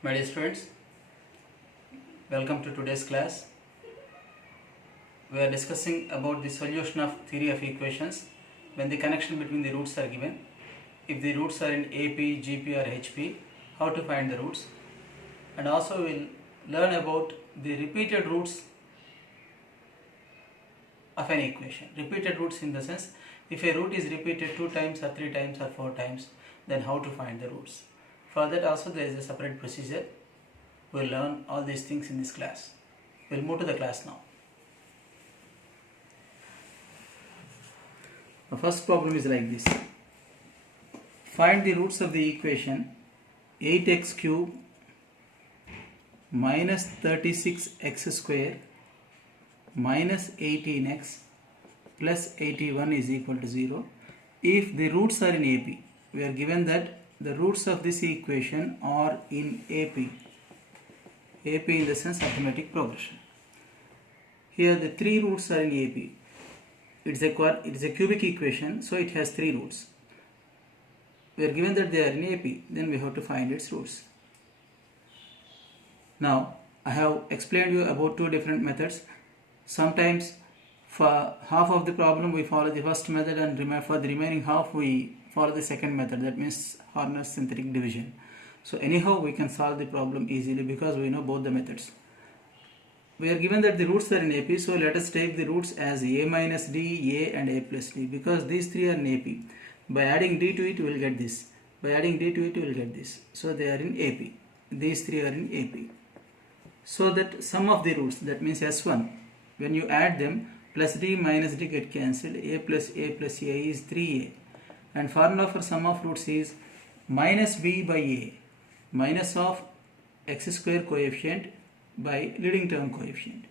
My dear students, welcome to today's class. We are discussing about the solution of theory of equations when the connection between the roots are given. If the roots are in AP, GP or HP, how to find the roots. And also we will learn about the repeated roots of an equation. Repeated roots in the sense, if a root is repeated 2 times or 3 times or 4 times, then how to find the roots. For that also there is a separate procedure. We will learn all these things in this class. We will move to the class now. The first problem is like this. Find the roots of the equation 8x cube minus 36x square minus 18x plus 81 is equal to 0 if the roots are in AP. We are given that the roots of this equation are in AP. AP in the sense arithmetic progression. Here the 3 roots are in AP. It is a cubic equation, so it has 3 roots. We are given that they are in AP, then we have to find its roots. Now I have explained you about 2 different methods. Sometimes for half of the problem we follow the first method, and for the remaining half we follow the second method, that means Horner's synthetic division. So anyhow we can solve the problem easily because we know both the methods. We are given that the roots are in AP, so let us take the roots as a minus d, a and a plus d, because these 3 are in AP. By adding d to it we will get this. By adding d to it we will get this. So they are in AP. These 3 are in AP. So that sum of the roots, that means S1, when you add them, plus d minus d get cancelled, a plus a is 3a. And formula for sum of roots is minus b by a, minus of x square coefficient by leading term coefficient.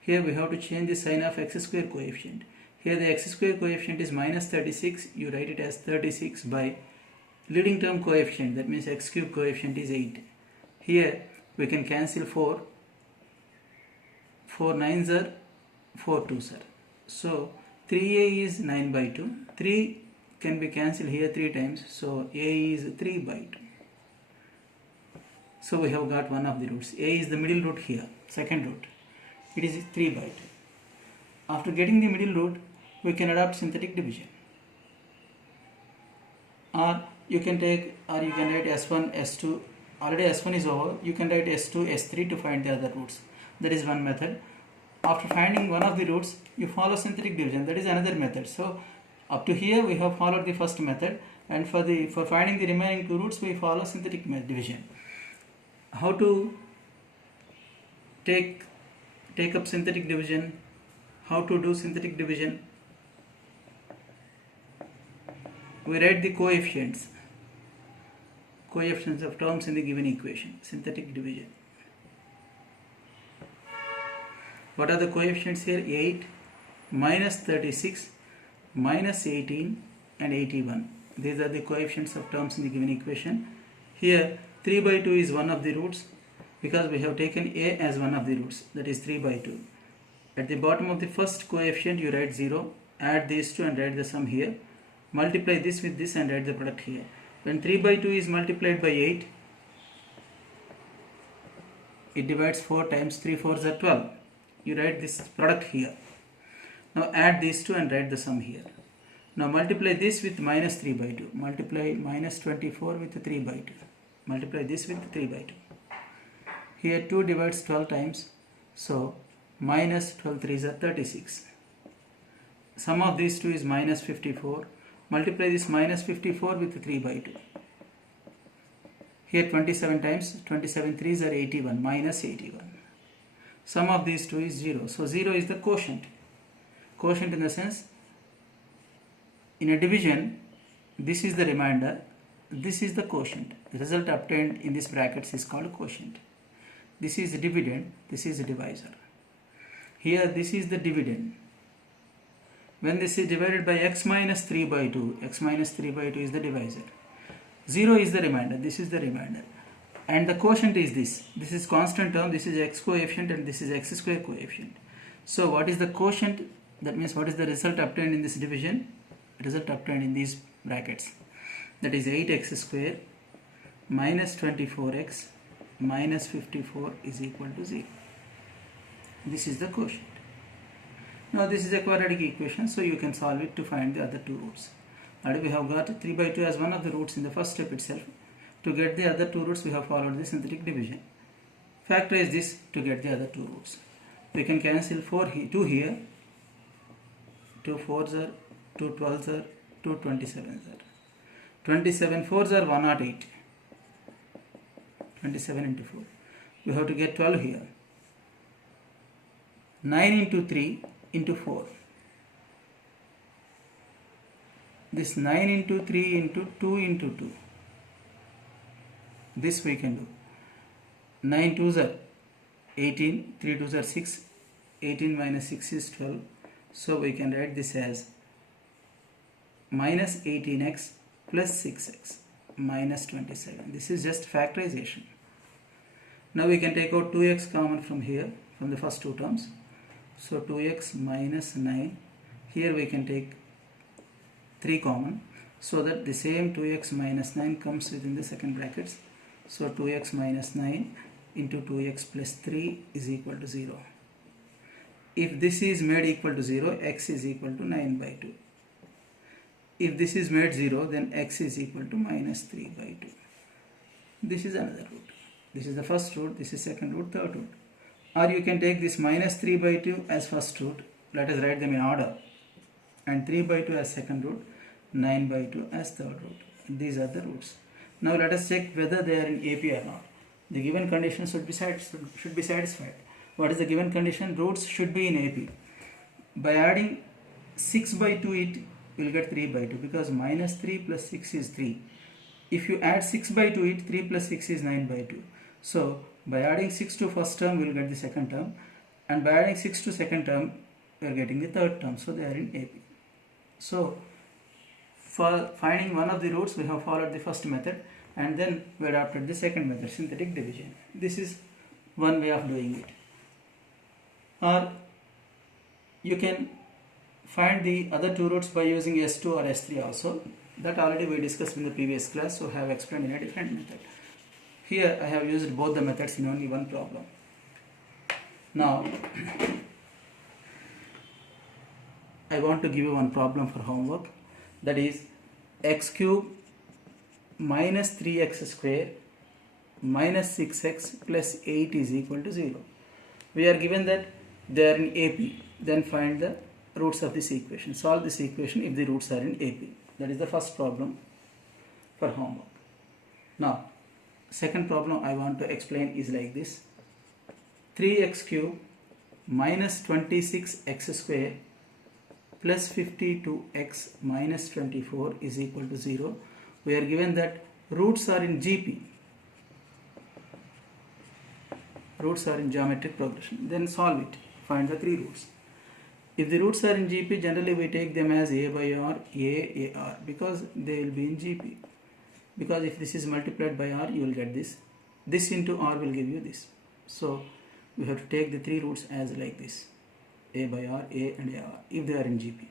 Here we have to change the sign of x square coefficient. Here the x square coefficient is minus 36, you write it as 36 by leading term coefficient, that means x cube coefficient is 8. Here we can cancel 4 9s are 4 2s are. So 3a is 9 by 2, 3 can be cancelled here 3 times, so a is 3 by 2. So we have got one of the roots. A is the middle root here, second root. It is 3 by 2. After getting the middle root, we can adopt synthetic division. Or you can write S1, S2. Already S1 is over. You can write S2, S3 to find the other roots. That is one method. After finding one of the roots, you follow synthetic division. That is another method. So up to here we have followed the first method, and for finding the remaining 2 roots we follow synthetic division. How to take up synthetic division? How to do synthetic division? We write the coefficients of terms in the given equation, synthetic division. What are the coefficients here? 8, minus 36, minus 18 and 81. These are the coefficients of terms in the given equation. Here 3 by 2 is one of the roots because we have taken a as one of the roots, that is 3 by 2. At the bottom of the first coefficient you write 0, add these two and write the sum here. Multiply this with this and write the product here. When 3 by 2 is multiplied by 8, it divides 4 times, 3 4s are 12. You write this product here. Now add these two and write the sum here. Now multiply this with minus 3 by 2. Multiply minus 24 with 3 by 2. Multiply this with 3 by 2. Here 2 divides 12 times, so minus 12 3s are 36. Sum of these two is minus 54. Multiply this minus 54 with 3 by 2. Here 27 times, 27 3s are 81, minus 81. Sum of these two is 0. So 0 is the quotient. Quotient in the sense, in a division, this is the remainder, this is the quotient. The result obtained in this brackets is called quotient. This is the dividend, this is the divisor. Here this is the dividend. When this is divided by x minus 3 by 2, x minus 3 by 2 is the divisor. 0 is the remainder, this is the remainder. And the quotient is this. This is constant term, this is x coefficient and this is x square coefficient. So what is the quotient? That means what is the result obtained in this division? Result obtained in these brackets. That is 8x square minus 24x minus 54 is equal to 0. This is the quotient. Now this is a quadratic equation, so you can solve it to find the other two roots. Already we have got 3 by 2 as one of the roots in the first step itself. To get the other two roots, we have followed the synthetic division. Factorize this to get the other two roots. We can cancel 2 here, 2 4s are, 2 12s are, 2 27s are. 27 4s are 108. 27 into 4. We have to get 12 here. 9 into 3 into 4. This 9 into 3 into 2 into 2. This we can do. 9 2s are 18, 3 2s are 6, 18 minus 6 is 12. So we can write this as minus 18x plus 6x minus 27. This is just factorization. Now we can take out 2x common from here, from the first two terms. So 2x minus 9. Here we can take 3 common, so that the same 2x minus 9 comes within the second brackets. So 2x minus 9 into 2x plus 3 is equal to 0. If this is made equal to 0, x is equal to 9 by 2. If this is made 0, then x is equal to minus 3 by 2. This is another root. This is the first root, this is second root, third root. Or you can take this minus 3 by 2 as first root. Let us write them in order. And 3 by 2 as second root, 9 by 2 as third root. These are the roots. Now let us check whether they are in AP or not. The given condition should be satisfied. What is the given condition? Roots should be in AP. By adding 6 by 2, it will get 3 by 2, because minus 3 plus 6 is 3. If you add 6 by 2, it 3 plus 6 is 9 by 2. So by adding 6 to first term, we will get the second term, and by adding 6 to second term, we are getting the third term. So they are in AP. So for finding one of the roots, we have followed the first method, and then we adopted the second method, synthetic division. This is one way of doing it. Or you can find the other two roots by using S2 or S3 also. That already we discussed in the previous class, so I have explained in a different method. Here I have used both the methods in only one problem. Now I want to give you one problem for homework, that is x cube minus 3x square minus 6x plus 8 is equal to 0. We are given that they are in AP. Then find the roots of this equation. Solve this equation if the roots are in AP. That is the first problem for homework. Now, second problem I want to explain is like this. 3x cube minus 26x square plus 52x minus 24 is equal to 0. We are given that roots are in GP. Roots are in geometric progression. Then solve it. Find the three roots. If the roots are in GP, generally we take them as A by R, A, R, because they will be in GP. Because if this is multiplied by R, you will get this. This into R will give you this. So we have to take the three roots as like this. A by R, A and AR, if they are in GP.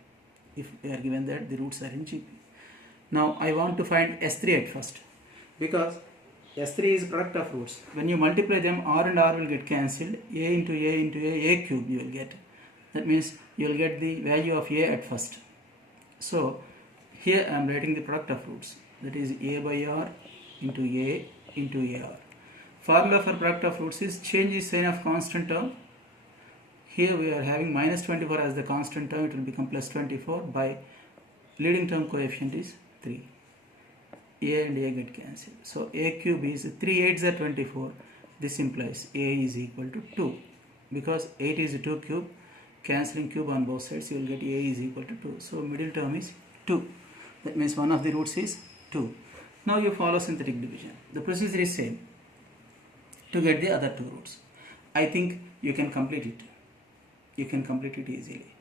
If we are given that the roots are in GP. Now I want to find S3 at first, because S3 is product of roots. When you multiply them, R and R will get cancelled. A into A cube you will get. That means you will get the value of A at first. So here I am writing the product of roots. That is A by R into A into AR. Formula for product of roots is change the sign of constant term. Here we are having minus 24 as the constant term. It will become plus 24 by leading term coefficient is 3. A and A get cancelled. So A cube is 3 8s are 24. This implies A is equal to 2. Because 8 is 2 cube. Cancelling cube on both sides, you will get A is equal to 2. So middle term is 2. That means one of the roots is 2. Now you follow synthetic division. The procedure is same to get the other two roots. I think you can complete it. You can complete it easily.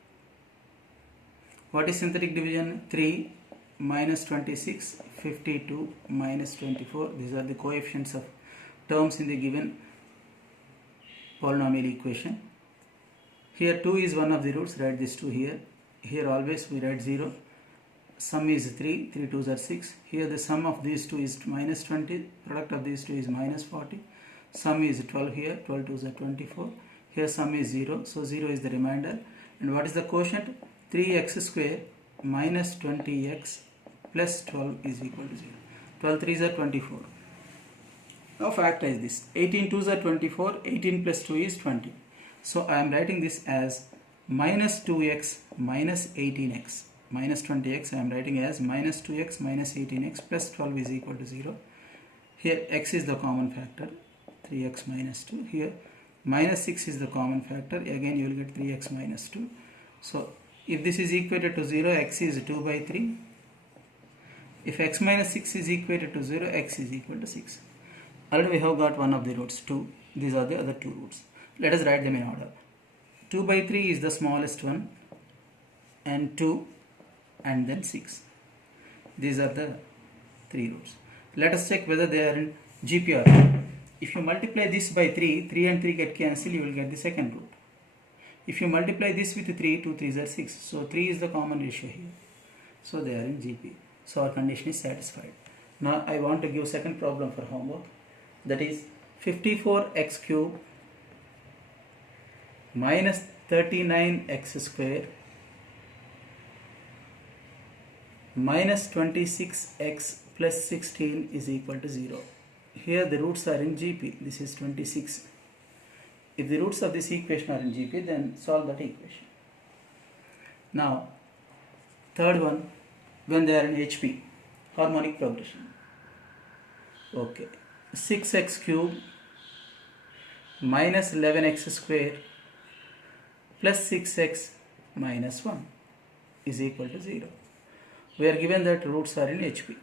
What is synthetic division? 3 minus 26, 52 minus 24. These are the coefficients of terms in the given polynomial equation. Here 2 is one of the roots, write this 2 here. Here always we write 0. Sum is 3, 3 2s are 6. Here the sum of these two is minus 20, product of these two is minus 40. Sum is 12 here, 12 2s are 24. Here sum is 0, so 0 is the remainder. And what is the quotient? 3x square minus 20x plus 12 is equal to 0. 12 3s are 24. Now factorize this. 18 2s are 24, 18 plus 2 is 20. So I am writing this as minus 2x minus 18x. Minus 20x I am writing as minus 2x minus 18x plus 12 is equal to 0. Here x is the common factor, 3x minus 2. Here minus 6 is the common factor, again you will get 3x minus 2. So if this is equated to 0, x is 2 by 3. If x minus 6 is equated to 0, x is equal to 6. Already we have got one of the roots, 2. These are the other two roots. Let us write them in order. 2 by 3 is the smallest one, and 2 and then 6. These are the three roots. Let us check whether they are in GP or not. If you multiply this by 3, 3 and 3 get cancelled, you will get the second root. If you multiply this with 3, 2 3s are 6. So 3 is the common ratio here. So they are in GP. So our condition is satisfied. Now I want to give second problem for homework. That is 54x cube minus 39x square minus 26x plus 16 is equal to 0. Here the roots are in GP. This is 26. If the roots of this equation are in GP, then solve that equation. Now, third one, when they are in HP, harmonic progression. Okay, 6x cube minus 11x square plus 6x minus 1 is equal to 0. We are given that roots are in HP.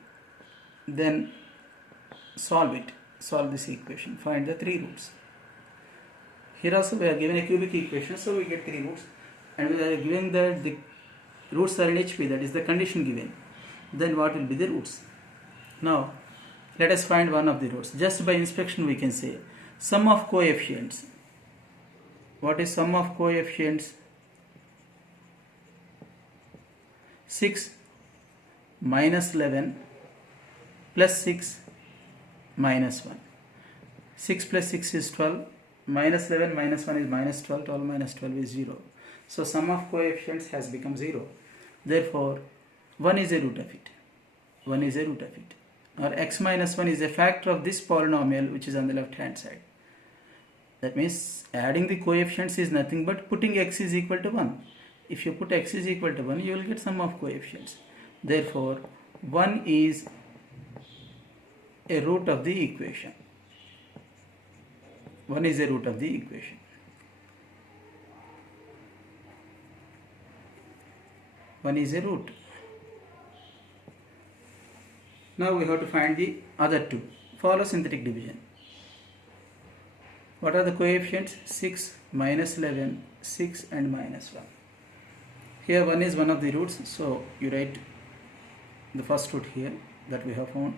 Then solve it. Solve this equation. Find the three roots. Here also we are given a cubic equation, so we get three roots. And we are given that the roots are in HP, that is the condition given. Then what will be the roots? Now, let us find one of the roots. Just by inspection we can say sum of coefficients. What is sum of coefficients? 6 minus 11 plus 6 minus 1. 6 plus 6 is 12. Minus 11 minus 1 is minus 12. 12 minus 12 is 0. So sum of coefficients has become 0. Therefore, 1 is a root of it. 1 is a root of it. Or x minus 1 is a factor of this polynomial which is on the left hand side. That means adding the coefficients is nothing but putting x is equal to 1. If you put x is equal to 1, you will get sum of coefficients. Therefore, 1 is a root of the equation. 1 is a root of the equation. One is a root. Now we have to find the other two. Follow synthetic division. What are the coefficients? 6 minus 11, 6 and minus 1. Here 1 is one of the roots, so you write the first root here that we have found.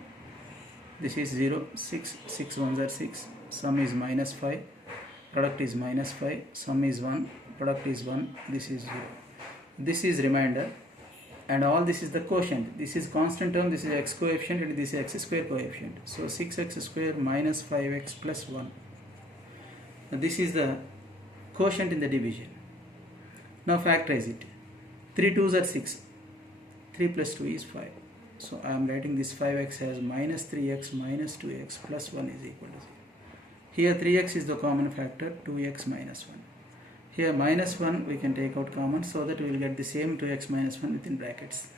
This is 0, 6, 6 ones are 6, sum is minus 5, product is minus 5, sum is 1, product is 1, this is 0. This is remainder, and all this is the quotient. This is constant term, this is x coefficient, and this is x square coefficient. So 6x square minus 5x plus 1. Now this is the quotient in the division. Now factorize it. 3 2s are 6. 3 plus 2 is 5. So I am writing this 5x as minus 3x minus 2x plus 1 is equal to 0. Here 3x is the common factor, 2x minus 1. Here minus 1 we can take out common, so that we will get the same 2x minus 1 within brackets.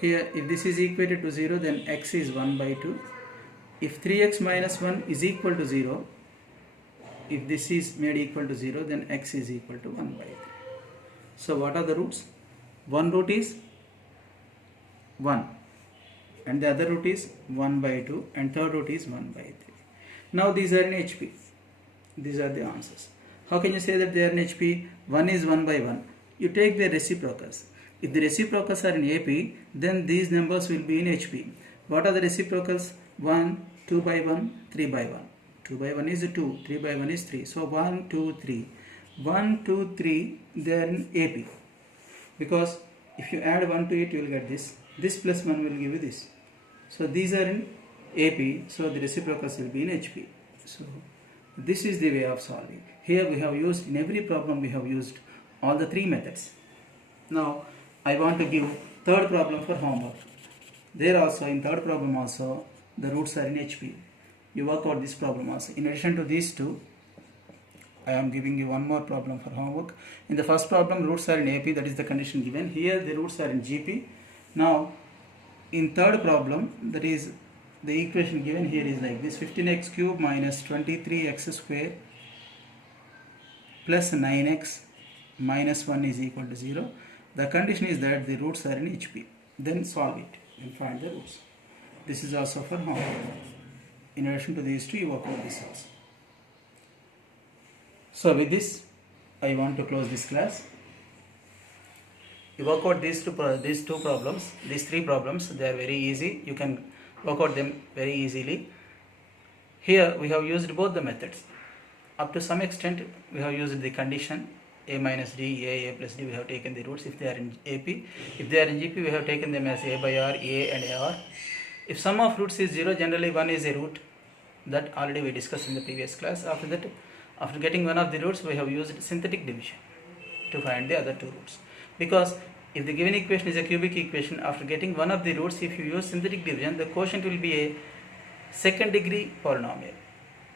Here if this is equated to 0, then x is 1 by 2. If 3x minus 1 is equal to 0, if this is made equal to 0, then x is equal to 1 by 3. So what are the roots? One root is 1 and the other root is 1 by 2 and third root is 1 by 3. Now these are in HP. These are the answers. How can you say that they are in HP? 1 is 1 by 1. You take the reciprocals. If the reciprocals are in AP, then these numbers will be in HP. What are the reciprocals? 1, 2 by 1, 3 by 1. 2 by 1 is 2, 3 by 1 is 3. So 1, 2, 3. 1, 2, 3, they are in AP. Because if you add 1 to it, you will get this. This plus 1 will give you this. So these are in AP, so the reciprocals will be in HP. So this is the way of solving. Here we have used, in every problem we have used all the three methods. Now I want to give third problem for homework. There also, in third problem also, the roots are in HP. You work out this problem also. In addition to these two, I am giving you one more problem for homework. In the first problem, roots are in AP, that is the condition given. Here the roots are in GP. Now in third problem, that is the equation given here is like this: 15x cube minus 23x square plus 9x minus 1 is equal to 0. The condition is that the roots are in HP. Then solve it and find the roots. This is also for homework. In addition to these two, you work out this also. So with this, I want to close this class. You work out these two problems, these three problems. They are very easy. You can work out them very easily. Here we have used both the methods. Up to some extent, we have used the condition a minus d, a plus d. We have taken the roots if they are in AP. If they are in GP, we have taken them as a by r, a and r. If sum of roots is 0, generally 1 is a root. That already we discussed in the previous class. After that, after getting one of the roots, we have used synthetic division to find the other two roots. Because if the given equation is a cubic equation, after getting one of the roots, if you use synthetic division, the quotient will be a second degree polynomial.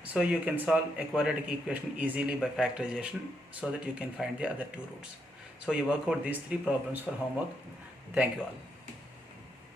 So you can solve a quadratic equation easily by factorization, so that you can find the other two roots. So you work out these three problems for homework. Thank you all.